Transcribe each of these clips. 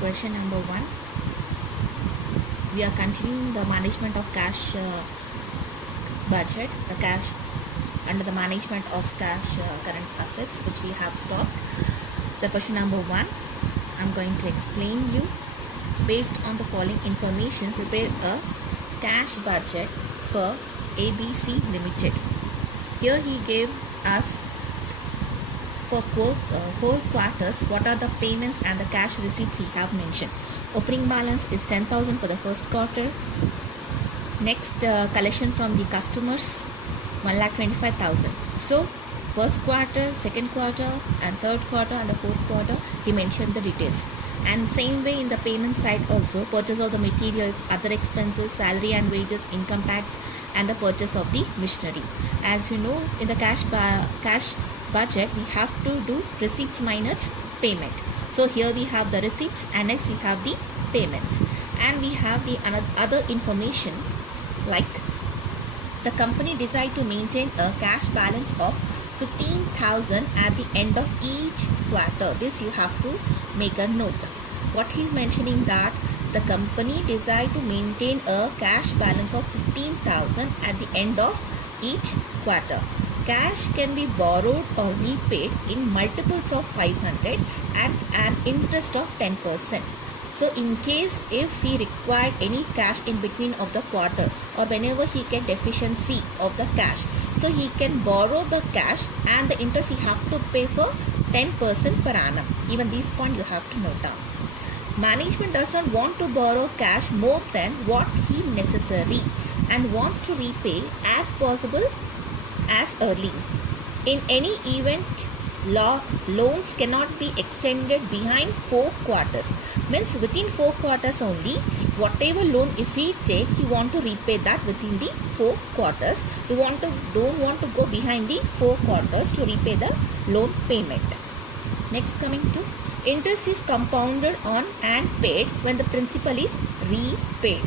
question number 1. We are continuing the management of cash budget, the cash under the management of cash current assets which we have stopped. The question number 1, I'm going to explain you. Based on the following information, prepare a cash budget for ABC Limited. Here he gave us for 4 quarters what are the payments and the cash receipts he have mentioned. Opening balance is 10,000 for the first quarter. Next collection from the customers 1,25,000. So first quarter, second quarter and third quarter and the fourth quarter he mentioned the details. And same way in the payment side also, purchase of the materials, other expenses, salary and wages, income tax and the purchase of the machinery. As you know, in the cash budget we have to do receipts minus payment. So here we have the receipts and next we have the payments, and we have the other information like the company decide to maintain a cash balance of 15,000 at the end of each quarter. This you have to make a note. What he's mentioning that the company decide to maintain a cash balance of 15,000 at the end of each quarter. Cash can be borrowed or repaid in multiples of 500 at an interest of 10%. So in case if he required any cash in between of the quarter or whenever he get deficiency of the cash, so he can borrow the cash and the interest he have to pay for 10% per annum. Even this point you have to note down. Management does not want to borrow cash more than what he necessary and wants to repay as possible as early. In any event, loans cannot be extended behind 4 quarters. Means within 4 quarters only, whatever loan if he take, he want to repay that within the 4 quarters. He don't want to go behind the 4 quarters to repay the loan payment. Next, coming to interest is compounded on and paid when the principal is repaid.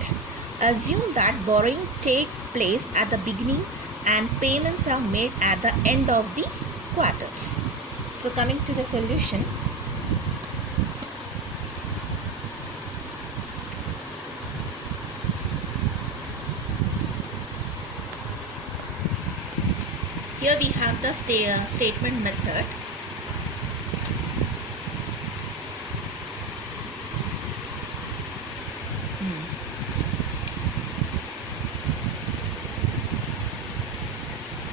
Assume that borrowing take place at the beginning and payments are made at the end of the quarters. So coming to the solution, here we have the statement method.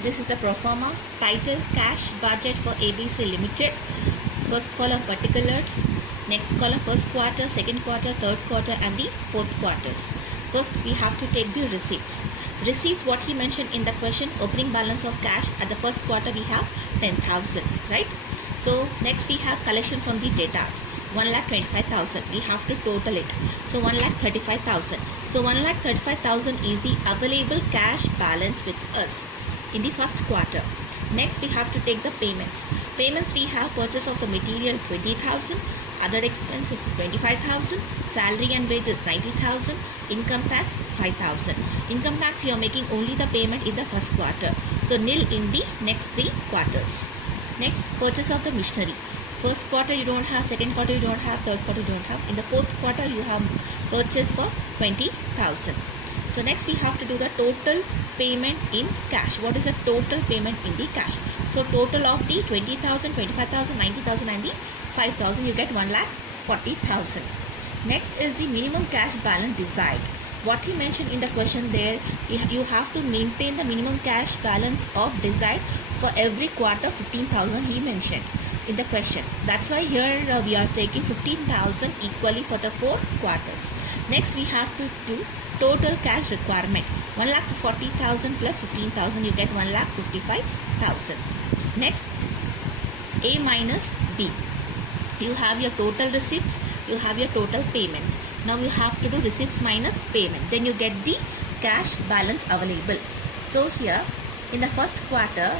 This is the pro forma. Title, cash budget for ABC Limited. First column particulars. Next column first quarter, second quarter, third quarter and the fourth quarters. First we have to take the receipts. Receipts, what he mentioned in the question, opening balance of cash at the first quarter we have 10,000, right? So next we have collection from the debtors 1,25,000. We have to total it. So 1,35,000. So 1,35,000 is the available cash balance with us in the first quarter. Next we have to take the payments. Payments we have purchase of the material 20,000, other expenses 25,000, salary and wages 90,000, income tax 5,000. Income tax you are making only the payment in the first quarter, so nil in the next 3 quarters. Next, purchase of the machinery. First quarter you don't have, second quarter you don't have, third quarter you don't have. In the fourth quarter you have purchase for 20,000. So next we have to do the total payment in cash. What is the total payment in the cash? So total of the 20,000, 25,000, 90,000 and the 5,000, you get 1,40,000. Next is the minimum cash balance desired. What he mentioned in the question there, you have to maintain the minimum cash balance of desired for every quarter 15,000 he mentioned in the question. That's why here we are taking 15,000 equally for the 4 quarters. Next we have to do total cash requirement. 1,40,000 plus 15,000, you get 1,55,000. Next, A minus B. You have your total receipts, you have your total payments. Now you have to do receipts minus payment. Then you get the cash balance available. So here in the first quarter,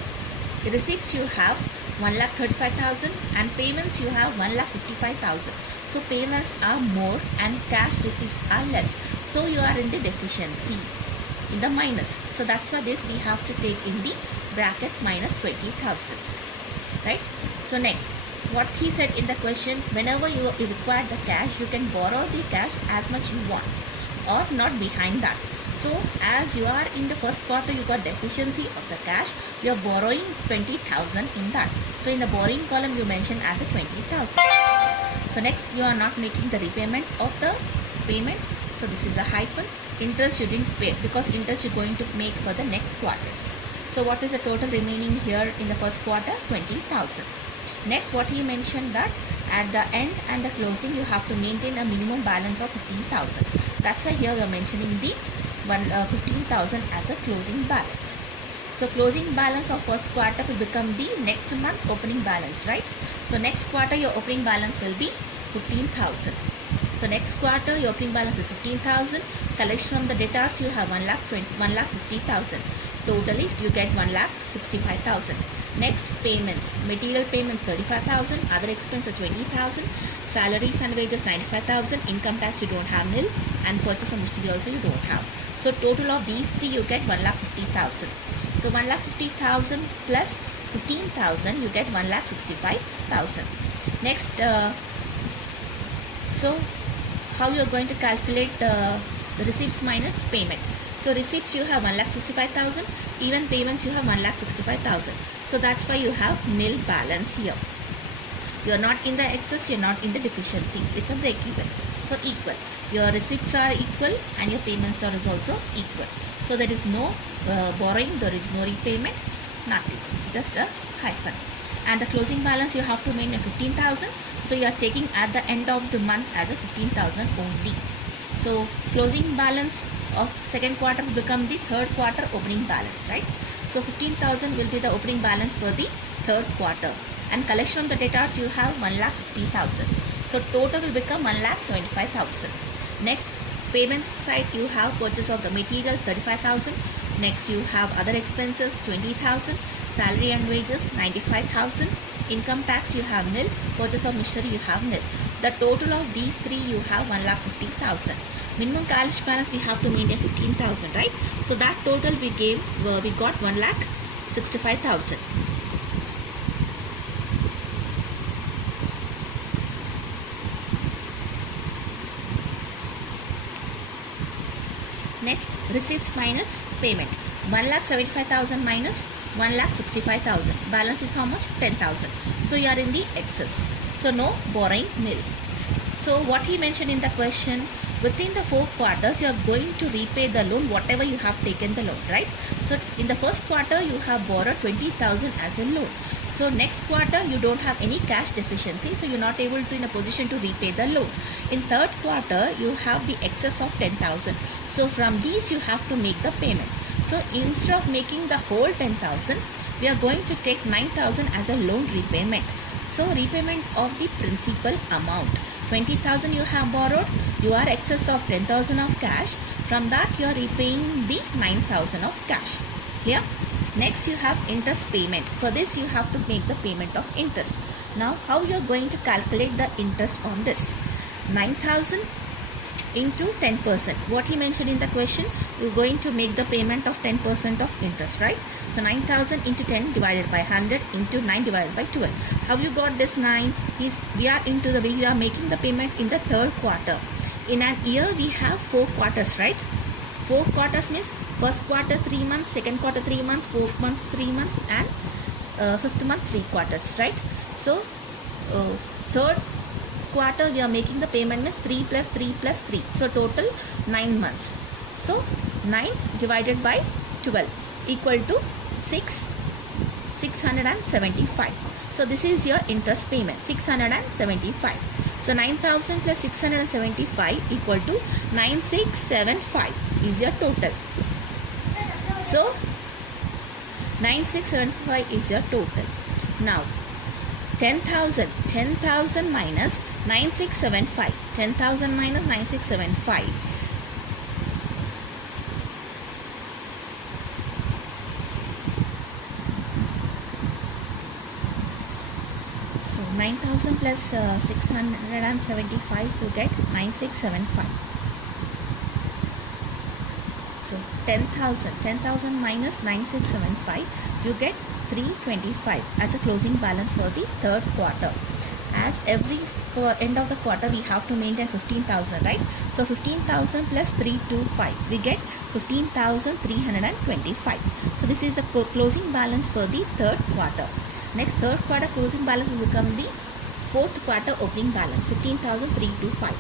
the receipts you have 1,35,000 and payments you have 1,55,000. So payments are more and cash receipts are less. So you are in the deficiency, in the minus. So that's why this we have to take in the brackets minus 20,000. Right? So next, what he said in the question, whenever you require the cash, you can borrow the cash as much you want or not behind that. So as you are in the first quarter, you got deficiency of the cash, you are borrowing 20,000 in that. So in the borrowing column you mentioned as a 20,000. So next you are not making the repayment of the payment. So this is a hyphen. Interest you didn't pay because interest you're going to make for the next quarters. So what is the total remaining here in the first quarter? 20,000. Next what he mentioned that at the end and the closing you have to maintain a minimum balance of 15,000. That's why here we are mentioning the 15,000 as a closing balance. So closing balance of first quarter will become the next month opening balance, right? So next quarter your opening balance will be 15,000. So next quarter your opening balance is 15,000. Collection from the debtors you have 1,50,000. Totally you get 1,65,000. Next payments, material payments 35,000, other expenses 20,000, salaries and wages 95,000, income tax you don't have nil, and purchase of machinery also you don't have. So total of these three you get 1,50,000. So 1,50,000 plus 15,000 you get 1,65,000. Next, so how you are going to calculate the receipts minus payment? So receipts you have 1,65,000, even payments you have 1,65,000. So that's why you have nil balance here. You are not in the excess, you are not in the deficiency. It's a break even. So equal. Your receipts are equal and your payments are also equal. So there is no borrowing, there is no repayment, nothing. Just a hyphen. And the closing balance you have to maintain 15,000. So you are taking at the end of the month as a 15,000 only. So closing balance of second quarter will become the third quarter opening balance, right? So 15,000 will be the opening balance for the third quarter. And collection of the debtors you have 1,60,000. So total will become 1,75,000. Next, payments side you have purchase of the material 35,000. Next you have other expenses 20,000. Salary and wages 95,000. Income tax you have nil. Purchase of machinery you have nil. The total of these three you have 1,50,000. Minimum cash balance we have to maintain 15,000, right? So that total we got 1,65,000. Next, receipts minus payment. 1,75,000 minus 1,65,000. Balance is how much? 10,000. So you are in the excess. So no borrowing, nil. So what he mentioned in the question, within the 4 quarters you are going to repay the loan whatever you have taken the loan, right? So in the first quarter you have borrowed 20,000 as a loan. So next quarter you don't have any cash deficiency, so you're not able to in a position to repay the loan. In third quarter you have the excess of 10,000. So from these you have to make the payment. So instead of making the whole 10,000, we are going to take 9,000 as a loan repayment. So repayment of the principal amount. 20,000 you have borrowed, you are excess of 10,000 of cash. From that you are repaying the 9,000 of cash. Clear? Next you have interest payment. For this you have to make the payment of interest. Now how you are going to calculate the interest on this? 9,000 into 10%. What he mentioned in the question, you're going to make the payment of 10% of interest, right? So 9,000 into 10 divided by 100 into 9 divided by 12. How you got this 9? We are into the way we are making the payment in the third quarter. In an year we have 4 quarters, right? 4 quarters means first quarter 3 months, second quarter 3 months, fourth month 3 months, and fifth month 3 quarters, right? So third quarter we are making the payment is 3 plus 3 plus 3. So total 9 months. So 9 divided by 12 equal to 675. So this is your interest payment, 675. So 9,000 plus 675 equal to 9675 is your total. So 9675 is your total. Now 10,000 minus 9675. 10,000 minus 9675. So 9,000 plus 675 you get 9675. So 10,000 minus 9675 you get 325 as a closing balance for the third quarter. as every end of the quarter we have to maintain 15,000, right? So 15,000 plus 325, we get 15,325. So this is the closing balance for the third quarter. Next, third quarter closing balance will become the fourth quarter opening balance, 15,325.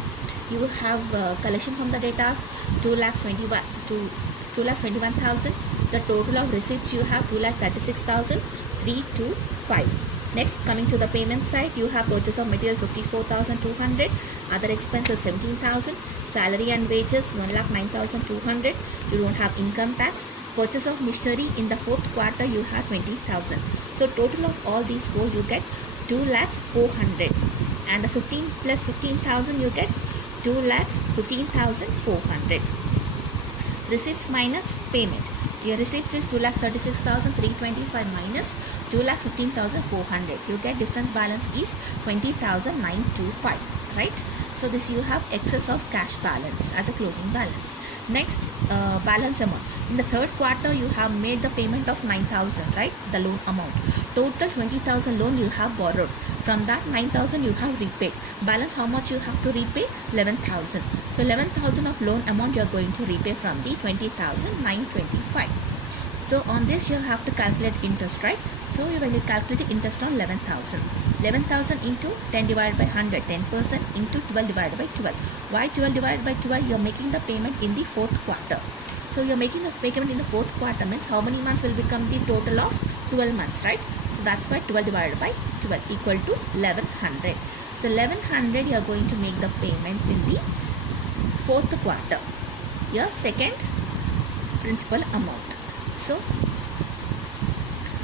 You will have collection from the debtors 2,21,000. The total of receipts you have 2,36,325. Next, coming to the payment side, you have purchase of material 54,200, other expenses 17,000, salary and wages 1,09,200. You don't have income tax. Purchase of machinery in the fourth quarter you have 20,000. So total of all these four you get 2,04,000, and the 15 plus 15,000 you get 2,15,400. Receipts minus payment. Your receipts is 2,36,325 minus 2,15,400. You get difference balance is 20,925, right? So this you have excess of cash balance as a closing balance. Next, balance amount. In the third quarter you have made the payment of 9,000, right? The loan amount. Total 20,000 loan you have borrowed. From that 9,000 you have repaid. Balance how much you have to repay? 11,000. So 11,000 of loan amount you are going to repay from the 20,925. So on this you have to calculate interest, right? So when you calculate interest on 11,000, 11,000 into 10 divided by 100, 10% into 12 divided by 12. Why 12 divided by 12? You are making the payment in the fourth quarter. So you are making the payment in the fourth quarter means how many months will become the total of 12 months, right? So that's why 12 divided by 12 equal to 1100. So 1100 you are going to make the payment in the fourth quarter. Your second principal amount. So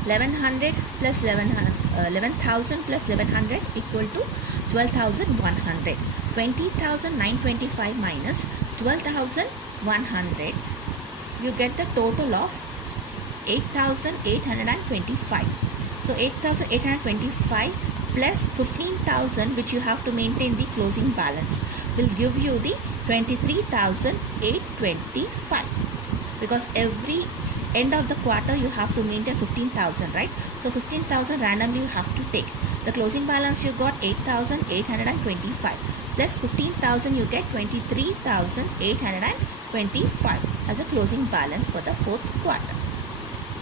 1100 plus 11,000 plus 1100 equal to 12,100. 20,925 minus 12,100. You get the total of 8,825. So 8,825 plus 15,000 which you have to maintain the closing balance will give you the 23,825, because every end of the quarter you have to maintain 15,000, right? So 15,000 randomly you have to take. The closing balance you got 8,825 plus 15,000 you get 23,825 as a closing balance for the fourth quarter.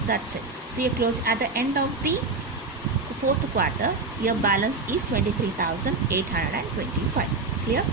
That's it. So your close at the end of the fourth quarter your balance is 23,825. Clear?